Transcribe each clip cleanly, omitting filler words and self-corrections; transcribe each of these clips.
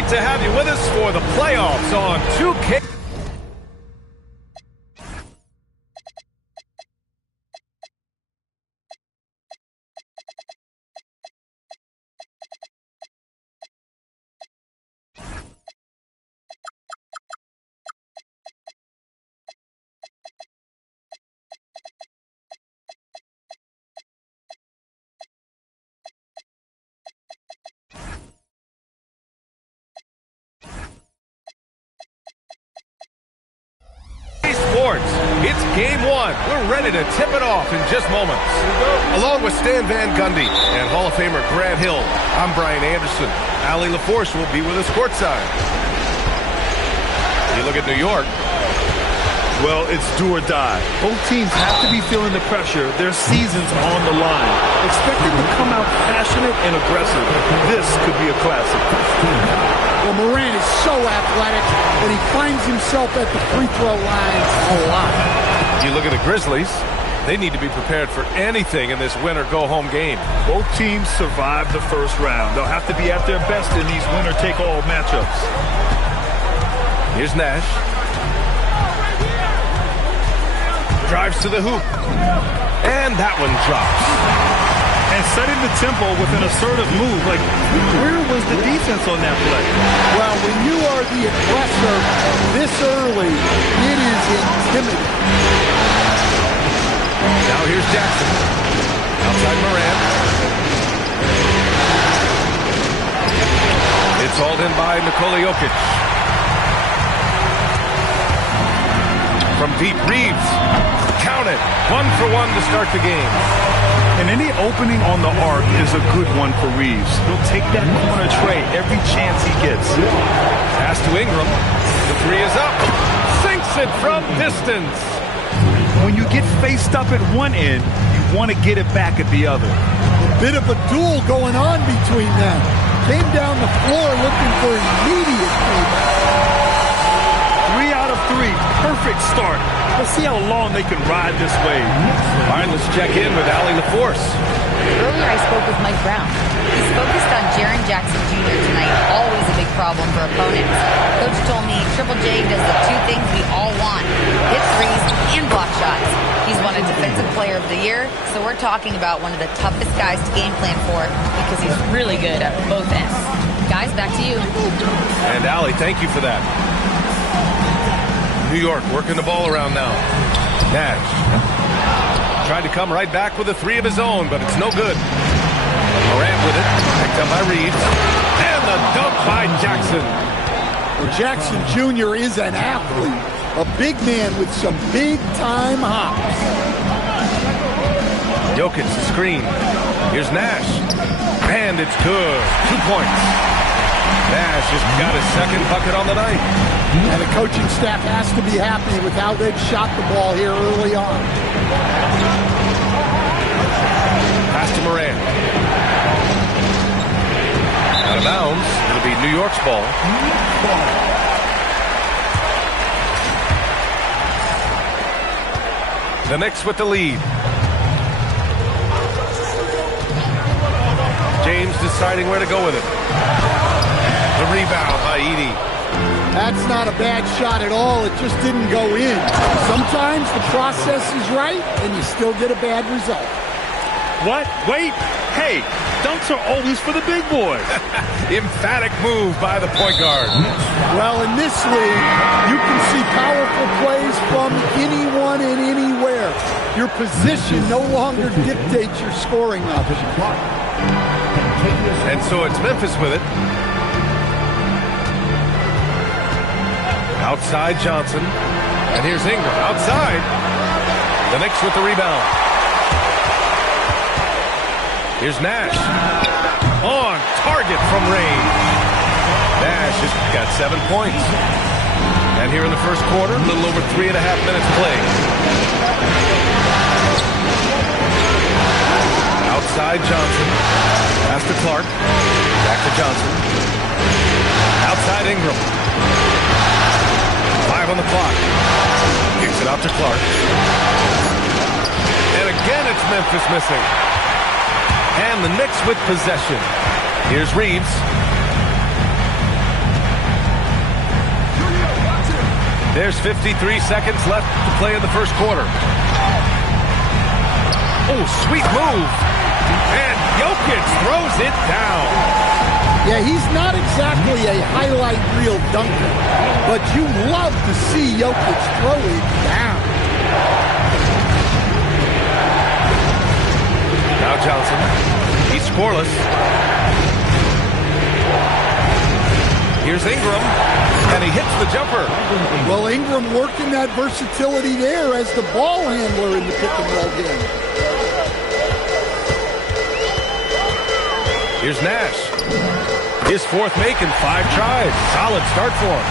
Great to have you with us for the playoffs on 2K. Sports. It's game one. We're ready to tip it off in just moments. Along with Stan Van Gundy and Hall of Famer Grant Hill, I'm Brian Anderson. Allie LaForce will be with us courtside. You look at New York. Well, it's do or die. Both teams have to be feeling the pressure. Their season's on the line. Expect them to come out passionate and aggressive. This could be a classic. Well, Morant is so athletic that he finds himself at the free throw line a lot. You look at the Grizzlies. They need to be prepared for anything in this win-or-go-home game. Both teams survived the first round. They'll have to be at their best in these winner-take-all matchups. Here's Nash. Drives to the hoop. And that one drops. And setting the tempo with an assertive move. Like, where was the defense on that play? Well, when you are the aggressor this early, it is intimidating. Now here's Jackson. Outside Morant. It's hauled in by Nikola Jokic. From deep, Reeves. Count it. 1-for-1 to start the game. And any opening on the arc is a good one for Reeves. He'll take that corner tray every chance he gets. Pass to Ingram. The three is up. Sinks it from distance. When you get faced up at one end, you want to get it back at the other. A bit of a duel going on between them. Came down the floor looking for immediate payback. 3 out of 3. Perfect start. Let's see how long they can ride this wave. All right, let's check in with Allie LaForce. Earlier I spoke with Mike Brown. He's focused on Jaren Jackson Jr. tonight, always a big problem for opponents. Coach told me Triple J does the two things we all want, hit threes and block shots. He's won a Defensive Player of the Year, so we're talking about one of the toughest guys to game plan for because he's really good at both ends. Guys, back to you. And Allie, thank you for that. New York working the ball around now. Nash tried to come right back with a three of his own, but it's no good. Morant with it, picked up by Reeves, and the dunk by Jackson. Well, Jackson Jr. is an athlete, a big man with some big-time hops. Jokic, the screen. Here's Nash, and it's good. 2 points. Nash just got his second bucket on the night. And the coaching staff has to be happy with how they've shot the ball here early on. Pass to Morant. Out of bounds. It'll be New York's ball. The Knicks with the lead. James deciding where to go with it. The rebound by Edey. That's not a bad shot at all. It just didn't go in. Sometimes the process is right, and you still get a bad result. What? Wait. Hey, dunks are always for the big boys. Emphatic move by the point guard. Well, in this league, you can see powerful plays from anyone and anywhere. Your position no longer dictates your scoring option. And so it's Memphis with it. Outside Johnson. And here's Ingram. Outside. The Knicks with the rebound. Here's Nash. On target from range. Nash has got 7 points. And here in the first quarter, a little over 3.5 minutes played. Outside Johnson. Pass to Clark. Back to Johnson. Outside Ingram. 5 on the clock. Kicks it out to Clark. And again, it's Memphis missing. And the Knicks with possession. Here's Reeves. There's 53 seconds left to play in the first quarter. Oh, sweet move. And Jokic throws it down. Yeah, he's not exactly a highlight reel dunker, but you love to see Jokic throw it down. Now Johnson. He's scoreless. Here's Ingram, and he hits the jumper. Well, Ingram working that versatility there as the ball handler in the pick-and-roll game. Here's Nash. His fourth make in 5 tries. Solid start for him.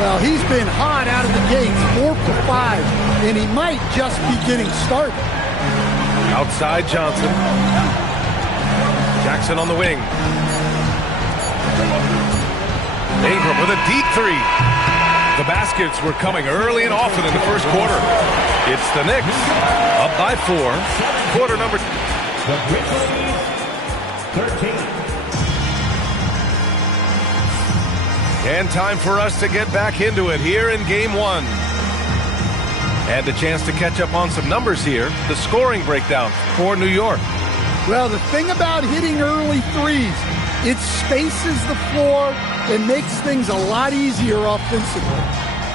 Well, he's been hot out of the gates, 4 for 5, and he might just be getting started. Outside Johnson. Jackson on the wing. Ingram with a deep 3. The baskets were coming early and often in the first quarter. It's the Knicks up by 4. Quarter number 13. And time for us to get back into it here in game 1. And a chance to catch up on some numbers here. The scoring breakdown for New York. Well, the thing about hitting early threes, it spaces the floor and makes things a lot easier offensively.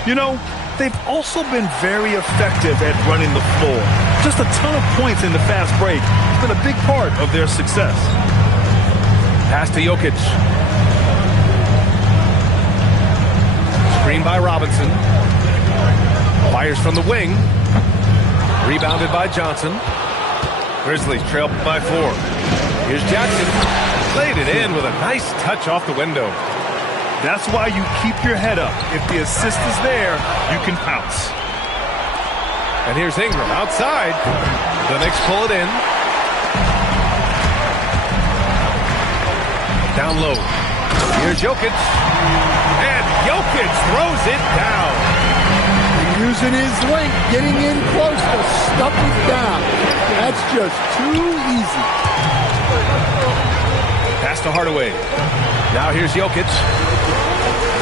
You know, they've also been very effective at running the floor. Just a ton of points in the fast break. It's been a big part of their success. Pass to Jokic. Screen by Robinson. Fires from the wing. Rebounded by Johnson. Grizzlies trail by 4. Here's Jackson. Laid it in with a nice touch off the window. That's why you keep your head up. If the assist is there, you can pounce. And here's Ingram outside. The Knicks pull it in. Down low. Here's Jokic. And Jokic throws it down. Using his length, getting in close to stuff it down. That's just too easy. Pass to Hardaway. Now here's Jokic.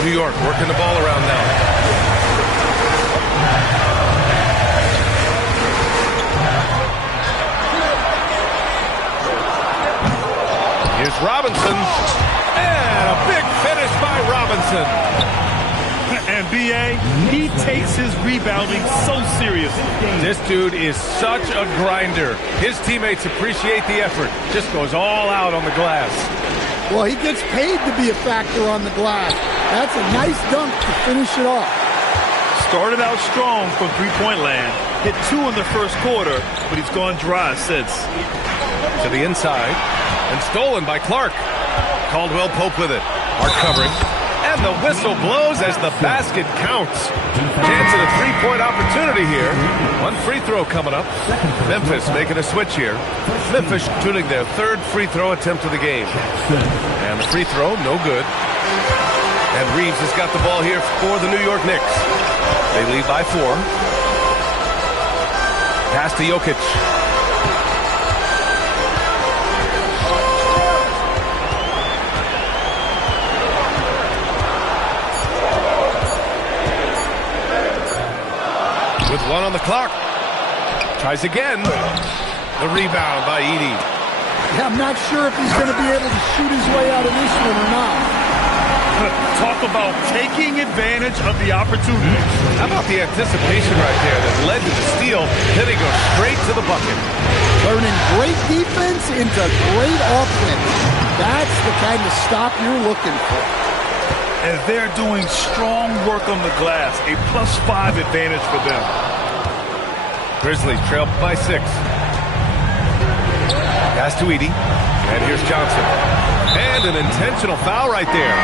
New York working the ball around now. Here's Robinson. And a big finish by Robinson. And B.A., he takes his rebounding so seriously. This dude is such a grinder. His teammates appreciate the effort. Just goes all out on the glass. Well, he gets paid to be a factor on the glass. That's a nice dunk to finish it off. Started out strong from three-point land. Hit 2 in the first quarter, but he's gone dry since. To the inside. And stolen by Clark. Caldwell Pope with it. Hard covering. And the whistle blows as the basket counts. Chance at a three-point opportunity here. 1 free throw coming up. Memphis making a switch here. Memphis shooting their 3rd free throw attempt of the game. And the free throw, no good. And Reeves has got the ball here for the New York Knicks. They lead by 4. Pass to Jokic. With 1 on the clock. Tries again. The rebound by Edey. Yeah, I'm not sure if he's going to be able to shoot his way out of this one or not. Talk about taking advantage of the opportunity. How about the anticipation right there that led to the steal? Then he goes straight to the bucket. Turning great defense into great offense. That's the kind of stop you're looking for. And they're doing strong work on the glass. A +5 advantage for them. Grizzlies trail by 6. Pass to Edey. And here's Johnson. And an intentional foul right there.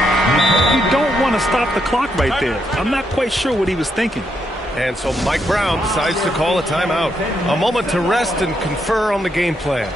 You don't want to stop the clock right there. I'm not quite sure what he was thinking. And so Mike Brown decides to call a timeout. A moment to rest and confer on the game plan.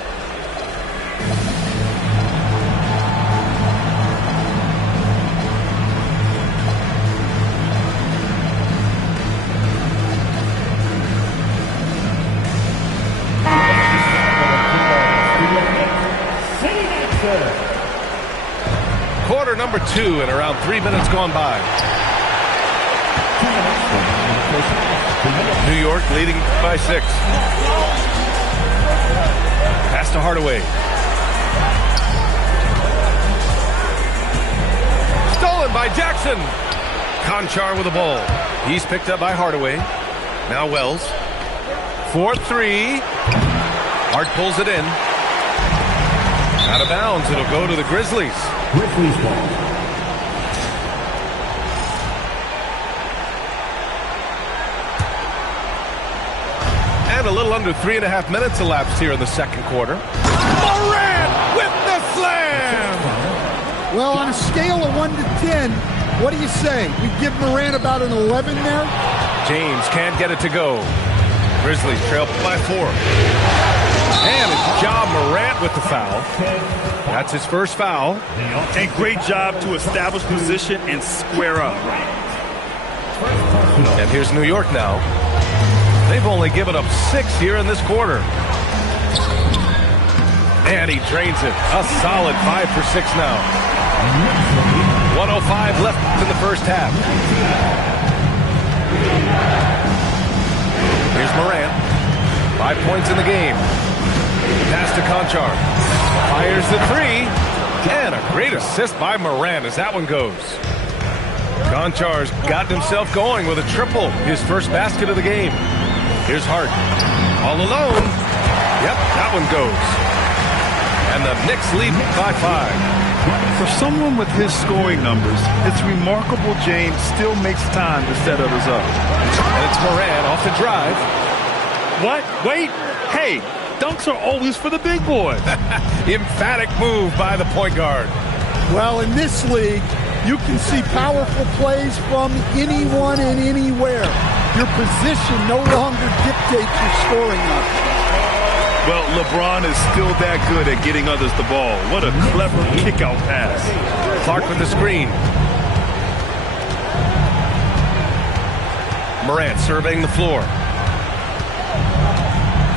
Quarter number 2 and around 3 minutes gone by. New York leading by 6. Pass to Hardaway. Stolen by Jackson. Conchar with the ball. He's picked up by Hardaway. Now Wells. 4-3. Hart pulls it in. Out of bounds. It'll go to the Grizzlies. Grizzlies ball. And a little under 3.5 minutes elapsed here in the second quarter. Morant with the slam! Well, on a scale of 1 to 10, what do you say? We give Morant about an 11 there? James can't get it to go. Grizzlies trail by 4. And it's Ja Morant with the foul. That's his first foul. And great job to establish position and square up. And here's New York now. They've only given up 6 here in this quarter. And he drains it. A solid 5 for 6 now. 1:05 left in the first half. Here's Morant. 5 points in the game. Pass to Conchar. Fires the 3. And a great assist by Morant as that one goes. Conchar's gotten himself going with a triple. His first basket of the game. Here's Hart. All alone. Yep, that one goes. And the Knicks lead by 5. For someone with his scoring numbers, it's remarkable James still makes time to set others up. And it's Morant off the drive. What? Wait. Hey, dunks are always for the big boys. Emphatic move by the point guard. Well, in this league, you can see powerful plays from anyone and anywhere. Your position no longer dictates your scoring options. Well, LeBron is still that good at getting others the ball. What a clever kick-out pass. Clark with the screen. Morant surveying the floor.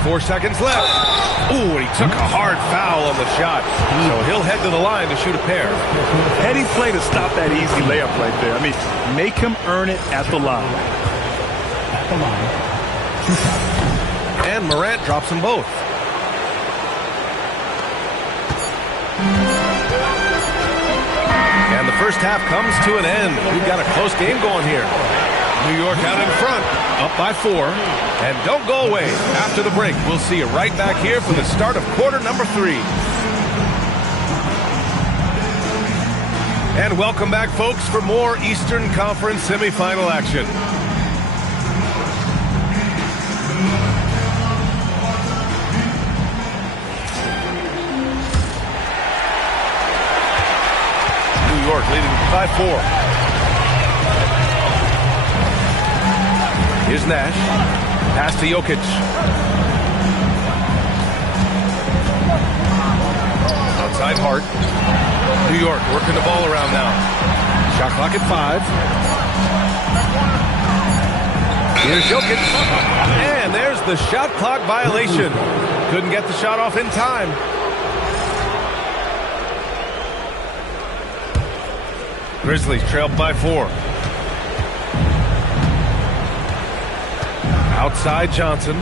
4 seconds left. Ooh, he took a hard foul on the shot. So he'll head to the line to shoot a pair. Heady play to stop that easy layup right there. I mean, make him earn it at the line. And Morant drops them both. And the first half comes to an end. We've got a close game going here. New York out in front, up by 4. And don't go away. After the break, we'll see you right back here for the start of quarter number 3. And welcome back, folks, for more Eastern Conference semifinal action. New York leading by 4. Here's Nash. Pass to Jokic. Outside Hart. New York working the ball around now. Shot clock at 5. Here's Jokic. And there's the shot clock violation. Couldn't get the shot off in time. Grizzlies trail by 4. Outside Johnson.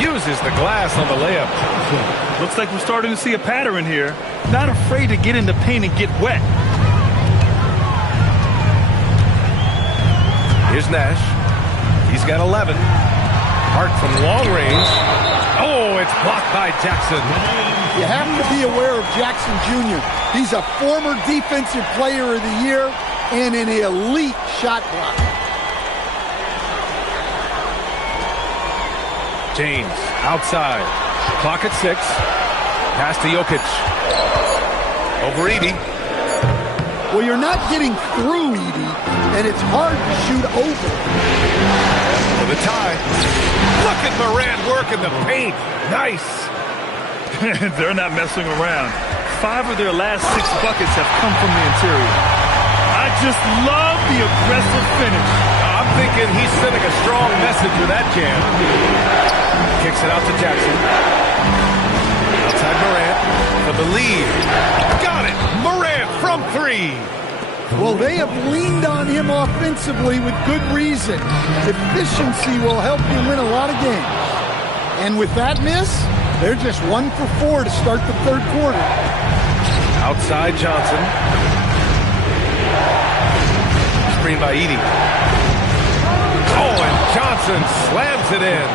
Uses the glass on the layup. Looks like we're starting to see a pattern here. Not afraid to get in the paint and get wet. Here's Nash. He's got 11. Hart from long range. Oh, it's blocked by Jackson. You have to be aware of Jackson Jr. He's a former defensive player of the year and an elite shot blocker. James outside. Clock at 6. Pass to Jokic. Over Edey. Well, you're not getting through Edey, and it's hard to shoot over. For the tie. Look at Morant work in the paint. Nice. They're not messing around. 5 of their last 6 buckets have come from the interior. I just love the aggressive finish. I'm thinking he's sending a strong message with that jam. Kicks it out to Jackson. Outside Morant for the lead. Got it. Morant from 3. Well, they have leaned on him offensively with good reason. Efficiency will help you win a lot of games. And with that miss, they're just 1 for 4 to start the third quarter. Outside Johnson. Screen by Edey. Oh, and Johnson slams it in.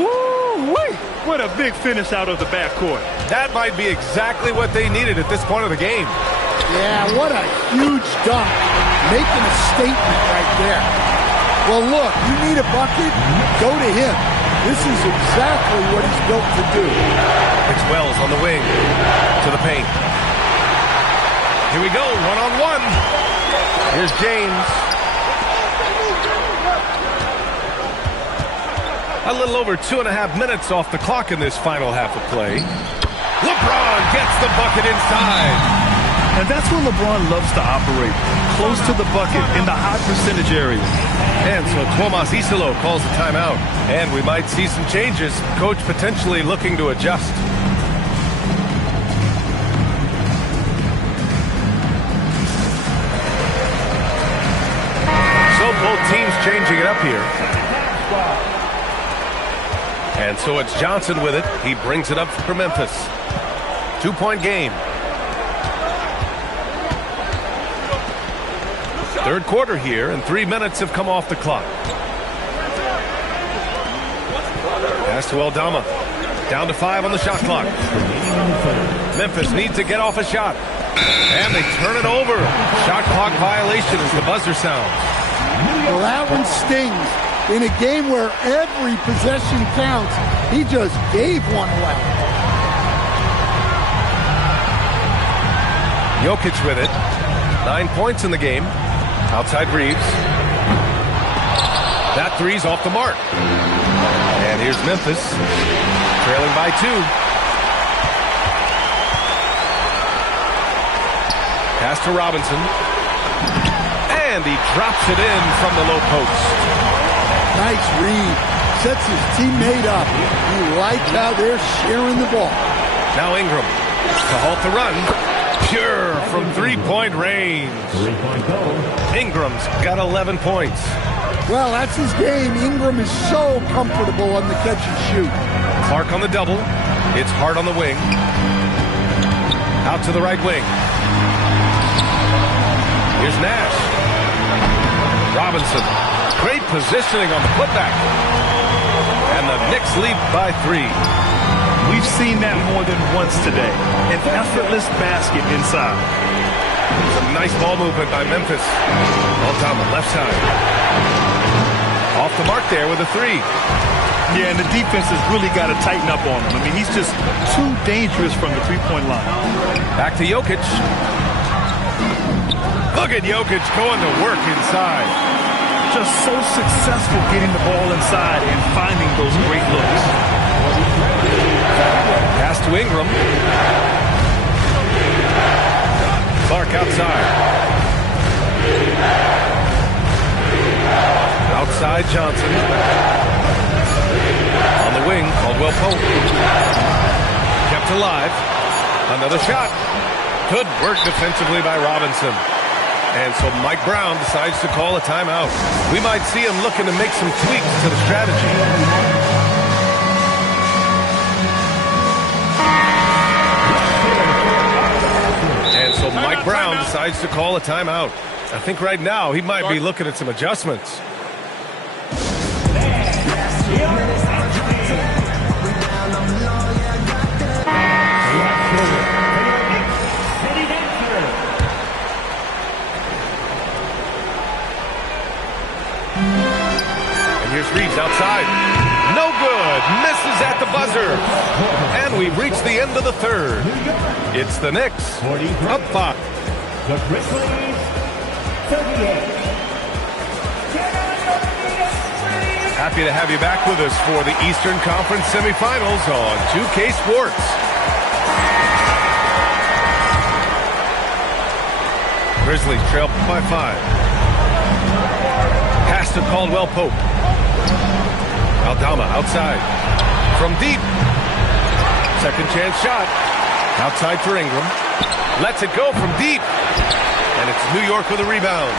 Woo-wee! What a big finish out of the backcourt. That might be exactly what they needed at this point of the game. Yeah, what a huge dunk. Making a statement right there. Well, look, you need a bucket, go to him. This is exactly what he's built to do. It's Wells on the wing to the paint. Here we go, one-on-one. Here's James. A little over 2.5 minutes off the clock in this final half of play. LeBron gets the bucket inside. And that's where LeBron loves to operate, close to the bucket in the high percentage area. And so Tomas Isolo calls a timeout. And we might see some changes. Coach potentially looking to adjust. So both teams changing it up here. And so it's Johnson with it. He brings it up for Memphis. 2-point game. Third quarter here, and 3 minutes have come off the clock. Pass to Aldama. Down to 5 on the shot clock. Memphis needs to get off a shot. And they turn it over. Shot clock violation as the buzzer sounds. Well, that one stings. In a game where every possession counts, he just gave one away. Jokic with it. 9 points in the game. Outside Reeves. That three's off the mark. And here's Memphis, trailing by 2. Pass to Robinson. And he drops it in from the low post. Nice read. Sets his teammate up. You like how they're sharing the ball. Now Ingram to halt the run. Pure from 3-point range. Ingram's got 11 points. Well, that's his game. Ingram is so comfortable on the catch and shoot. Clark on the double. It's Hart on the wing. Out to the right wing. Here's Nash. Robinson. Great positioning on the putback. And the Knicks lead by 3. We've seen that more than once today. An effortless basket inside. Some nice ball movement by Memphis. Aldama, left side. Off the mark there with a 3. Yeah, and the defense has really got to tighten up on him. I mean, he's just too dangerous from the three-point line. Back to Jokic. Look at Jokic going to work inside. Just so successful getting the ball inside and finding those great looks. Pass to Ingram. Clark outside. Outside Johnson. On the wing, Caldwell Pope. Kept alive. Another shot. Good work defensively by Robinson. And so Mike Brown decides to call a timeout. We might see him looking to make some tweaks to the strategy. And so Mike Brown decides to call a timeout. I think right now he might be looking at some adjustments. And here's Reeves outside. No good. Misses at the buzzer. And we've reached the end of the third. It's the Knicks up 5. The Grizzlies, 38. Happy to have you back with us for the Eastern Conference semifinals on 2K Sports. Grizzlies trail by 5. Pass to Caldwell Pope. Aldama outside. From deep. Second chance shot. Outside for Ingram. Lets it go from deep. And it's New York with a rebound.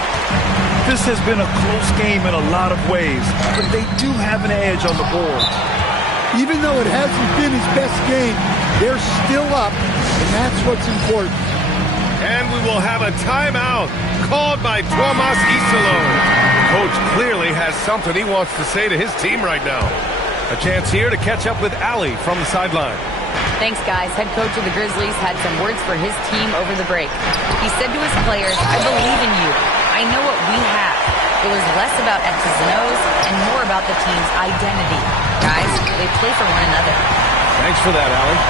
This has been a close game in a lot of ways, but they do have an edge on the board. Even though it hasn't been his best game, they're still up, and that's what's important. And we will have a timeout called by Tomas Isolo. Coach clearly has something he wants to say to his team right now. A chance here to catch up with Allie from the sideline. Thanks, guys. Head coach of the Grizzlies had some words for his team over the break. He said to his players, "I believe in you. I know what we have." It was less about X's and O's and more about the team's identity. Guys, they play for one another. Thanks for that, Allie.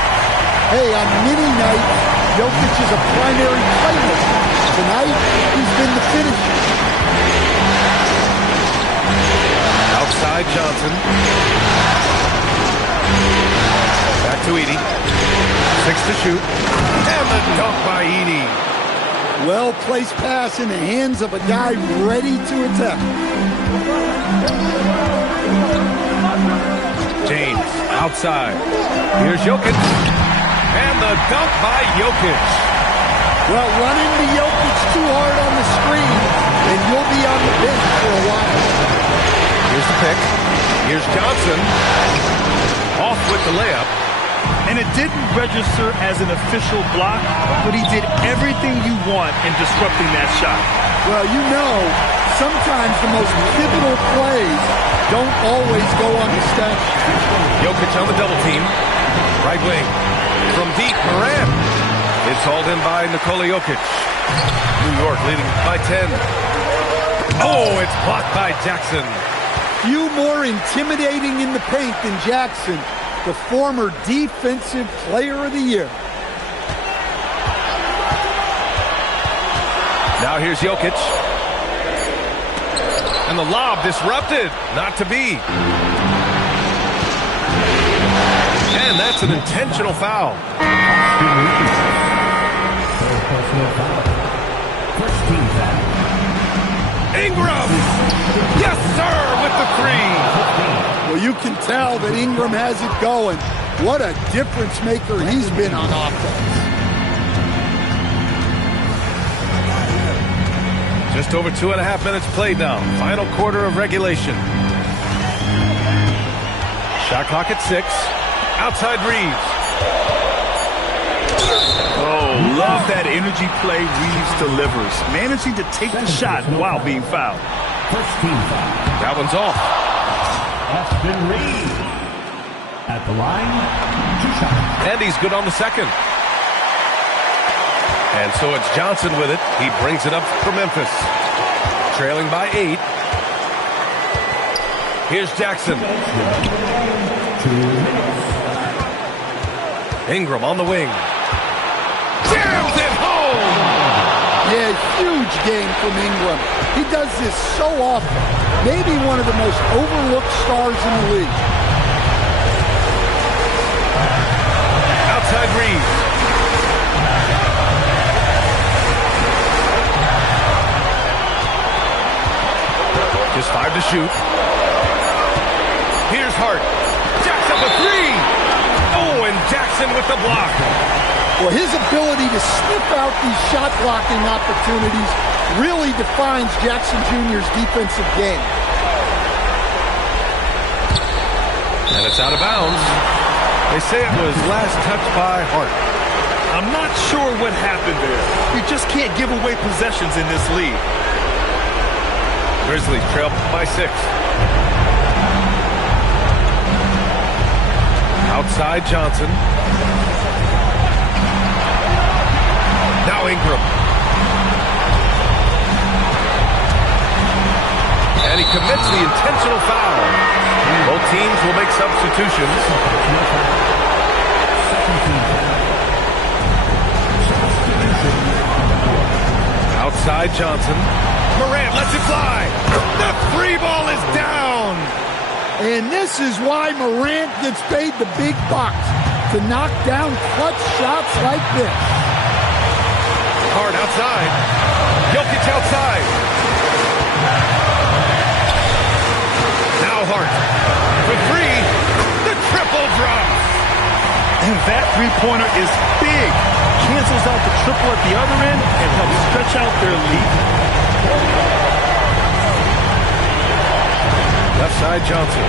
Hey, on mini night, Jokic is a primary playmaker. Tonight, he's been the finisher. Outside Johnson. Back to Edey. 6 to shoot. And the dunk by Edey. Well-placed pass in the hands of a guy ready to attack. James outside. Here's Jokic. And the dunk by Jokic. Well, run into Jokic too hard on the screen, and you'll be on the bench for a while. Here's the pick. Here's Johnson. Off with the layup. And it didn't register as an official block, but he did everything you want in disrupting that shot. Well, you know, sometimes the most pivotal plays don't always go on the stat sheet. Jokic on the double team. Right wing. From deep, Morant. It's hauled in by Nikola Jokic. New York leading by 10. Oh, it's blocked by Jackson. Few more intimidating in the paint than Jackson, the former Defensive Player of the Year. Now here's Jokic. And the lob disrupted. Not to be. And that's an intentional foul. First team foul. Ingram! Yes, sir, with the three. Well, you can tell that Ingram has it going. What a difference maker he's been on offense. Just over 2.5 minutes played now. Final quarter of regulation. Shot clock at 6. Outside Reeves. Oh, love that energy play Reeves delivers. Managing to take the shot while being fouled. First team foul. That one's off. Austin Reeves. At the line, 2 shots. And he's good on the second. And so it's Johnson with it. He brings it up for Memphis. Trailing by 8. Here's Jackson. 2 minutes. Ingram on the wing. Jams it home! Yeah, huge game from Ingram. He does this so often. Maybe one of the most overlooked stars in the league. Outside Reeves. Just 5 to shoot. Here's Hart. Jacks up a 3. Oh, and Jackson with the block. Well, his ability to sniff out these shot blocking opportunities really defines Jackson Jr.'s defensive game. And it's out of bounds. They say it was last touched by Hart. I'm not sure what happened there. You just can't give away possessions in this league. Grizzlies trail by 6. Outside Johnson. Now Ingram. And he commits the intentional foul. Both teams will make substitutions. Outside Johnson. Morant lets it fly. The 3 ball is down. And this is why Morant gets paid the big bucks, to knock down clutch shots like this. Hard outside. Jokic outside. Now Hart. For 3. The triple drop. And that three-pointer is big. cancels out the triple at the other end and helps stretch out their lead. Left side, Johnson.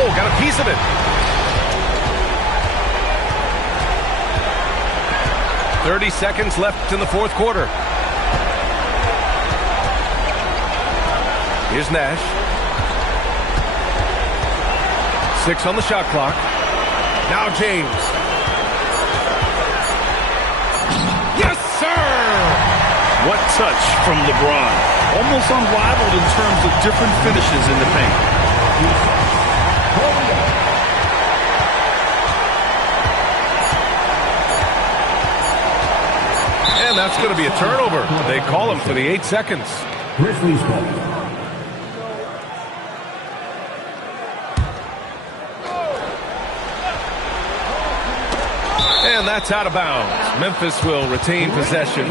Oh, got a piece of it. 30 seconds left in the fourth quarter. Here's Nash. 6 on the shot clock. Now James. Yes, sir! What touch from LeBron. Almost unrivaled in terms of different finishes in the paint. And that's going to be a turnover. They call him for the 8 seconds. Grizzlies ball. And that's out of bounds. Memphis will retain possession.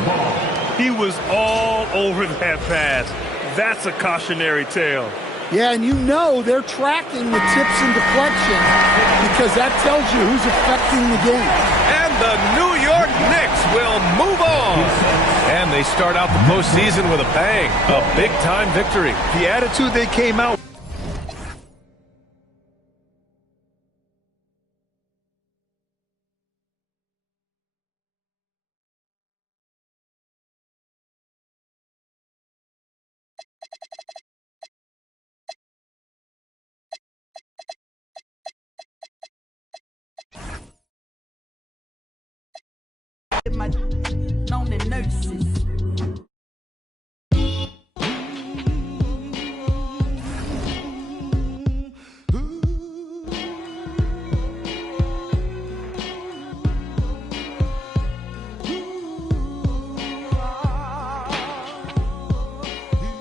He was all over that pass. That's a cautionary tale. Yeah, and you know they're tracking the tips and deflections because that tells you who's affecting the game. And the New York Knicks will move on. And they start out the postseason with a bang. A big-time victory. The attitude they came out. My known the nurses.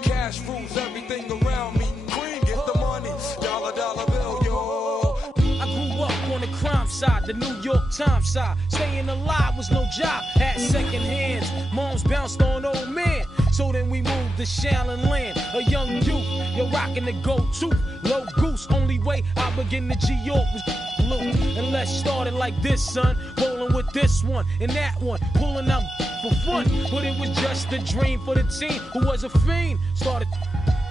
Cash rules everything around me. Cream, get the money. Dollar, dollar bill, yo. I grew up on the crime side, the New York Times side. Staying alive was no job, had second hands. Moms bounced on old man. So then we moved to Shaolin Land, a young youth. You're rocking the go-to, low goose. Only way I begin to G-York was blue. And let's start it like this, son. Rolling with this one and that one, pulling out for fun. But it was just a dream for the team who was a fiend. Started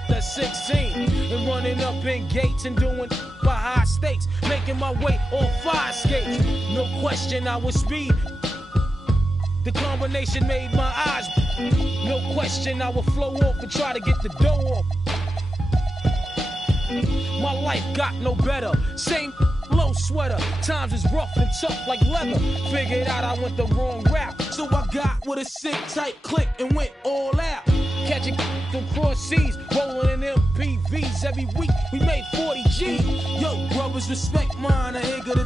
at 16 and running up in gates and doing by high stakes, making my way on 5 skates. No question I was speed. The combination made my eyes. No question I would flow off and try to get the dough off. My life got no better. Same low sweater. Times is rough and tough like leather. Figured out I went the wrong route. So I got with a sick tight click and went all out. Catching from cross seas, rolling in MPVs every week. We made 40 G. Yo, brothers, respect mine. I ain't gonna